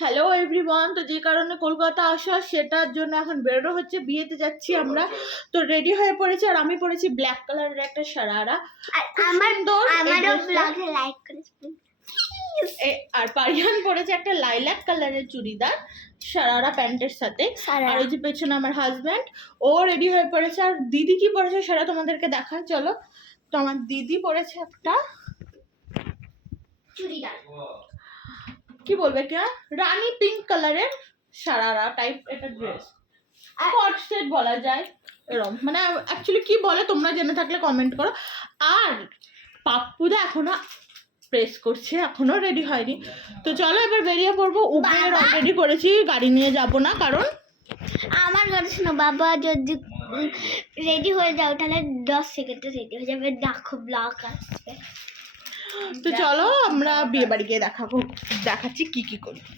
Hello everyone, তো যে কারণে কলকাতা আসা সেটার জন্য এখন বেরোনো হচ্ছে, বিয়েতে যাচ্ছি আমরা। তো রেডি হয়ে পড়েছি আর আমি পরেছি ব্ল্যাক কালারের একটা সারারা, আর পারিয়ান পরেছে একটা লাইলাক কালারের চুড়িদার সারারা প্যান্টের সাথে। আর ওই যে পেছনে আমার হাজব্যান্ড, ও রেডি হয়ে পড়েছে। আর দিদি কি পরেছে সেটা তোমাদেরকে দেখায়, চলো। তো আমার দিদি পরেছে একটা চুড়িদার, কি বলবে কে, রানী পিঙ্ক কালারের সারারা টাইপ একটা ড্রেস, কট সেট বলা যায় এরকম, মানে অ্যাকচুয়ালি কি বলে তোমরা জেনে থাকলে কমেন্ট করো। আর পাপ্পুদা এখনো প্রেস করছে, এখনো রেডি হয়নি। তো চলো এবার বেরিয়ে পড়বো। উবের অলরেডি করেছি, গাড়ি নিয়ে যাব না, কারণ আমার কথা শোনো, বাবা যদি রেডি হয়ে যাও তাহলে 10 সেকেন্ডে রেডি হয়ে যাবে, দেখো ব্লগ আসবে। তো চলো আমরা বিয়ে বাড়ি গিয়ে দেখাচ্ছি কি কি করি।